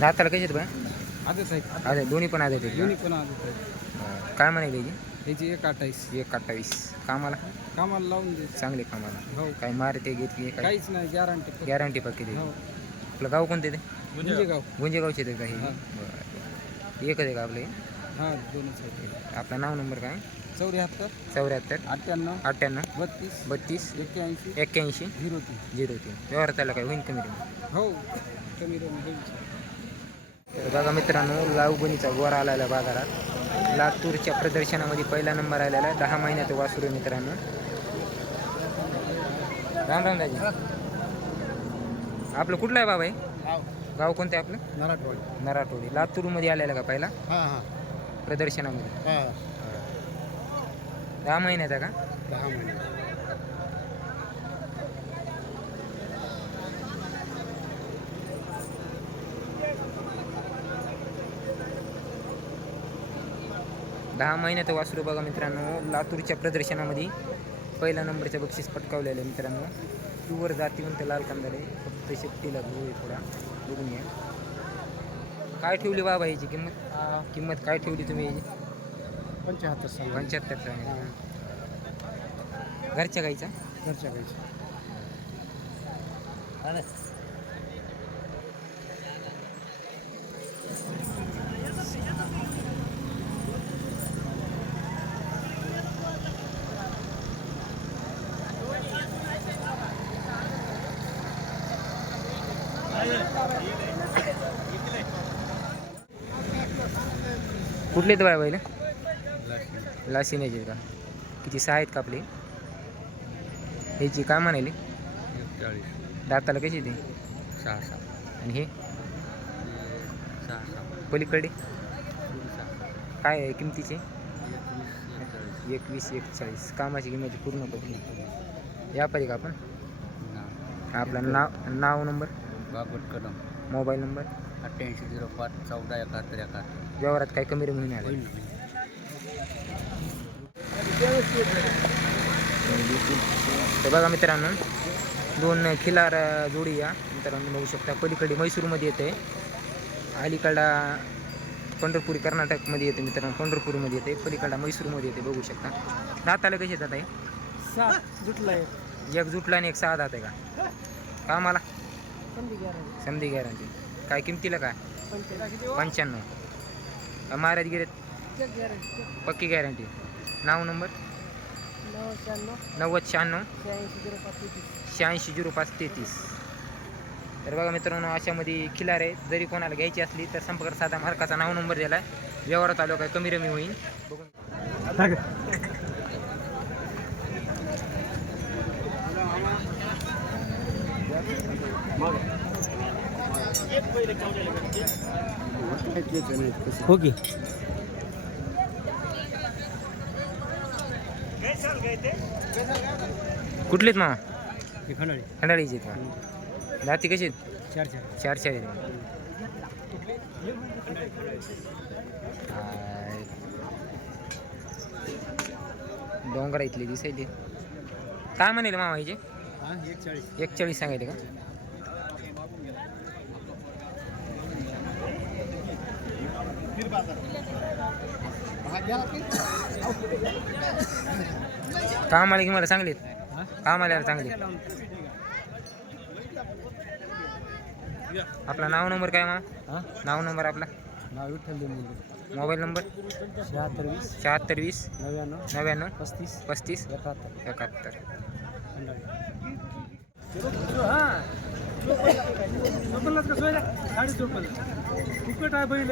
दाताला कशी बा आजच आहे. अरे दोन्ही पण आहेत दोन्ही पण आजच आहे काय म्हणाले याची ह्याची एक अठ्ठावीस. एक अठ्ठावीस. कामाला? कामाला लावून दे चांगले कामाला. हो. काय मारते घेतली काहीच नाही गॅरंटी गॅरंटी पक्की दे हो. आपलं गाव कोणते ते? म्हणजे गाव. गुंजेगावचे ते काही. हा. बरं. एकच आहे का आपले. हा दोनच आहे आपलं नाव नंबर काय? चौऱ्याहत्तर चौऱ्याहत्तर. अठ्ठ्याण्णव. अठ्ठ्याण्णव. बत्तीस. बत्तीस. एक्क्याऐंशी. एक्क्याऐंशी. झिरो तीन. झिरो तीन. व्यवहार त्याला काय होईल कमी कमी? हो कमी कमी होईल. तर बघा मित्रांनो लावगुनीचा वर आलेला बाजारात. लातूरच्या प्रदर्शनामध्ये पहिला नंबर आलेला आहे. दहा महिन्यात वासरू आहे मित्रांनो. राम राम दाजी. आपलं कुठलं आहे बाबा हे. गाव कोणतं आहे आपलं? मराठवाडी. नराटोडी लातूरमध्ये आलेलं का पहिला? हां हां. प्रदर्शनामध्ये. हां. दहा महिन्याचा का? दहा महिने. दहा महिन्याचं वासरू बघा मित्रांनो. लातूरच्या प्रदर्शनामध्ये पहिला नंबरचं बक्षीस पटकावलेलं आहे मित्रांनो. प्युअर जातीवंत लाल कांदा आहे फक्त शेपटीला आहे थोडा. बघून घ्या काय ठेवली बाबा याची किंमत? किंमत काय ठेवली तुम्ही याची पंच्याहत्तर साल पंच्याहत्तर सांगितलं घरच्या गाईचा? घरच्या गायची कुठले बाय बैल? लासिन्याचे का? किती सहा आहेत का आपले? ह्याची काय म्हणाली? दाताला कशी ते? सहा सहा आणि हे? सहा सहा पलीकडे काय आहे किमतीचे? एकवीस एकचाळीस. कामाची किंमत पूर्ण करून व्यापारी का आपण? आपलं नाव नाव नंबर? बाबत कदम. Mobile number? अठ्ठ्याऐंशी झिरो पाच चौदा एकाहत्तर एकाहत्तर. व्यवहारात काय कमी म्हणून आले तर बघा मित्रांनो दोन खिलार जोडी या. मित्रांनो बघू शकता पलीकडे म्हैसूरमध्ये येते अलीकडा पंढरपूर कर्नाटकमध्ये येते मित्रांनो पंढरपूरमध्ये येते पलीकडा म्हैसूरमध्ये येते बघू शकता. दाताला कसे जात आहे? सात एक जुटला आणि एक सहा दात आहे का? कामाला संधी गॅरंटी. काय किमतीला काय? पंच्याण्णव. महाराज गिरेत पक्की गॅरंटी. नाव नंबर? नव्वद शहाण्णव. शहाऐंशी झिरो पाच तेहतीस. तर बघा मित्रांनो अशामध्ये खिलार आहे. जरी कोणाला घ्यायची असली तर संपर्क साधा. मार्काचा नाव नंबर दिला आहे व्यवहारात आलो काय कमी रमी होईल बघून हो की. कुठलेत खंडाळी. खंडाळीचे का? दाती कशी आहेत? चार चार. चार. डोंगर इथले दिसायले. काय म्हणेल मामा हिचे? हां एक चाळीस. एकचाळीस सांगायचे का? काम आले की मला चांगले काम आल्यावर चांगले आपला नाव नंबर काय मा नाव नंबर आपला? नाव विठ्ठल मोबाईल नंबर? शहात्तर वीस. शहात्तर वीस. नव्याण्णव. नव्याण्णव. पस्तीस. पस्तीस. एकाहत्तर. एकाहत्तर. चोपन्नाच कसं साडे चोपन्न. फुकट आहे बैल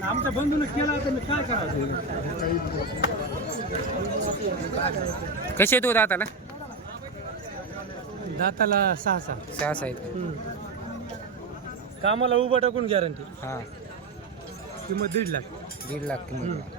आमच्या बंधून केला तर मी काय करावं? कसे तो दाताला? दाताला सहा सहा. सहा सहा आहेत. कामाला उभं टाकून गॅरंटी हां. किंमत दीड लाख. दीड लाख किंमत.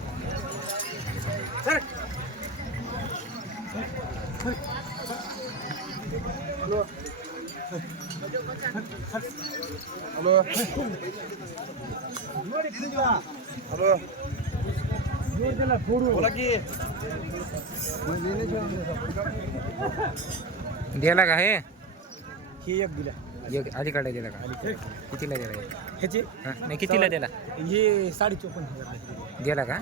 द्यायला का हे? ही एक दिला। एक अलीकडे दिला का कितीला दिला? ह्याचे? नाही कितीला दिला हे साडे चोपन्न हज़ार दिला का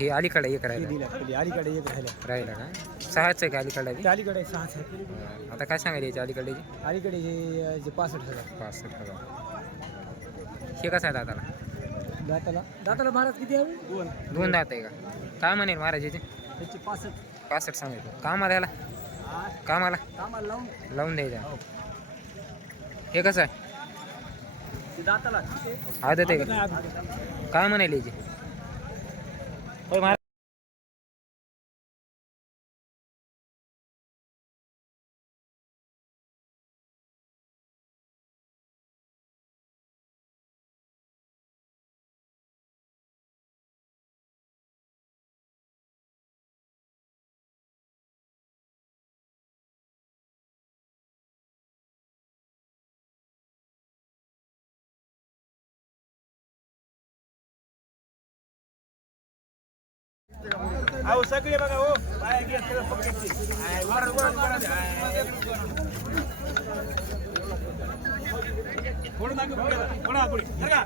हे अलीकडे एक राहिला. दिला कधी अलीकडे एक राहिला. राहिला का? सहाच आहे का अलीकडे ते अलीकडे सहाच आहे. आता काय सांगायला याच्या अलीकडे अलीकडे हे जे पासष्ट हजार. पासष्ट हजार. हे कसं आहे दादाला दाताला दाताला महाराज किती आहे? दोन. दोन दात आहे का? काय म्हणेल महाराज याचे? त्याचे पासष्ट. पासष्ट सांगायचं कामाला याला? कामाला? कामाला लावून. लावून द्यायचा. हे. कसं आहे? ते दाताला आदत आहे का? काय म्हणाले याचे? अहो सगळे बघा हो बाया घे, सगळं पकडते. आय, वराड, वराड, वराड, आय. थोडं मागे पुढे, थोडं मागे पुढे. बरं का?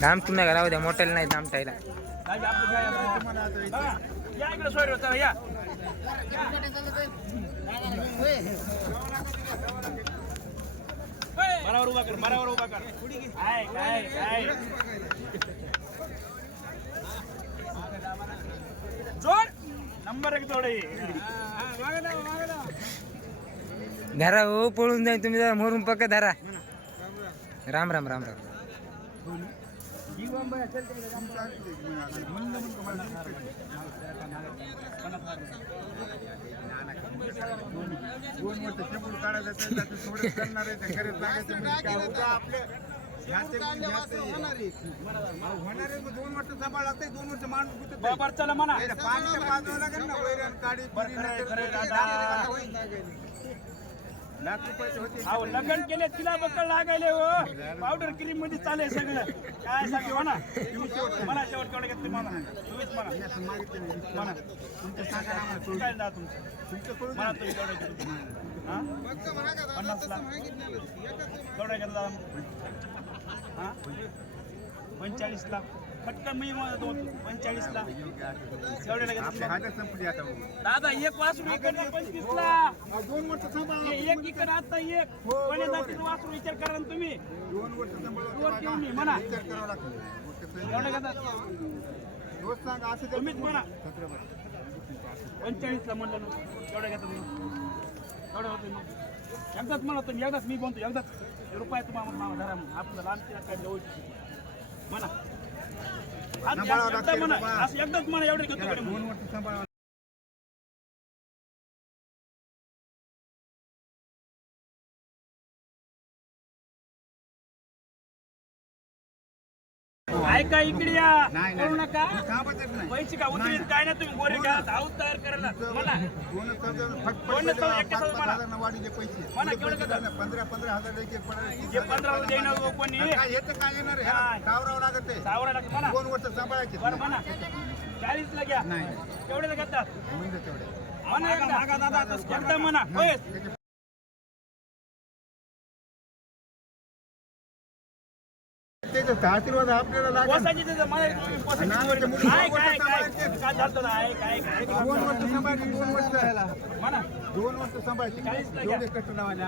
दाम तुम्ही राहू द्या मोठ्याला नाही दाम टायला दाजी, आपलं काय आहे? बघा, या इकडे सोयरे चला या बराबर उभा कर बराबर उभा कर काय काय काय जोड नंबर एक जोड आहे. धरा हो पळून जाईल तुम्ही जरा मरून पक्का धरा राम राम राम राम दोन वर्ष काढायचं म्हणजे होणार. आहे मग दोन वर्ष सांभाळ लागते दोन वर्ष माणूस गुतत आहे. बरोबर चला म्हणा. पाणी लागेल ना वैरण काढी पिढी खरं आहे, नंतर खरं आहे, लाख रुपये होते अहो लग्न केले तिला बक्कळ लागायले हो. पावडर क्रीममध्ये चालेल सगळं. काय सांगते म्हणा. म्हणा शेवट केवढं घेतले म्हणा तुम्हीच म्हणा मी असं मागितलं नाही. म्हणा. तुमचं सांगा ना आम्हाला सोडून. काय ना तुमचं? तुमचं कळून म्हणा तुम्ही केवढं घेतलं हा पन्नासला केवढं घेतला हा? पंचेचाळीसला मी पंचेचाळीसला. संपली आता. हो. दादा एक वासरू इकडनं पंचवीसला. अहो, दोन वर्ष सांभाळ हे एक इकडं आता एक. कोणी जातीचं वासरू विचार करा ना तुम्ही. दोन वर्ष सांभाळावं वर ठेवून ये, म्हणा. विचार करावा लागतो. मग कसं एवढं घेतात रोज सांगा असं तुम्हीच म्हणा. छत्रपती पंचेचाळीसला म्हणलं ना. एवढं घेतात मी एवढं होतं मी एकदाच म्हणा तुम्ही एकदाच मी बोलतो एकदाच. रुपये तुम्हाला मामा धरा म्हणून. आपलं लहान तिला काय जवळची. म्हणा आज सांभाळावं एकदा लागतंय म्हणा बाबा. असं एकदाच म्हणा एवढं घेतो ऐका इकडे या. करू. नका. पैसे का उतरीत काय ना तुम्ही गोरे घ्या हाऊस तयार करायला? पैसे केवढं पंधरा पंधरा हजार. जे पंधरा देणार लोक कोणी? काय येतं काय येणार कावरावं लागत सावरा लागतं म्हणा. दोन वर्ष सांभाळायचे बरं म्हणा. चाळीसला घ्या. नाही. केवढ्याला घेतात? तेवढे. म्हणा एकदा. म्हणा. होय. त्याचा आशीर्वाद आपल्याला मला- काय- काय- म्हणा, काहीच नाही. नावाने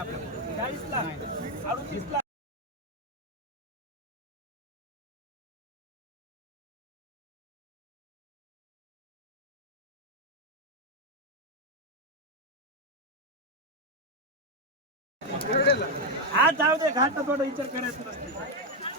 आज जाऊ दे घाट थोडा विचार करायचं.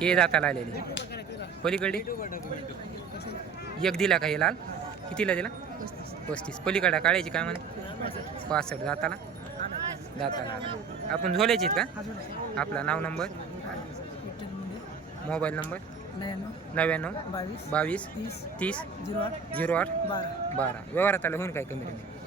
हे दाताला आलेले. पलीकडे एक दिला का हे लाल? कितीला दिला? पस्तीस. पलीकडे काढायची काय म्हणे? पासष्ट. दाताला? दाताला. आपण झोल्याचे का? आपला नाव नंबर? Mobile number? नव्याण्णव बावीस बावीस तीस तीस झिरो आठ झिरो आठ बारा. बारा. व्यवहारात आलं होईल काय कमी कमी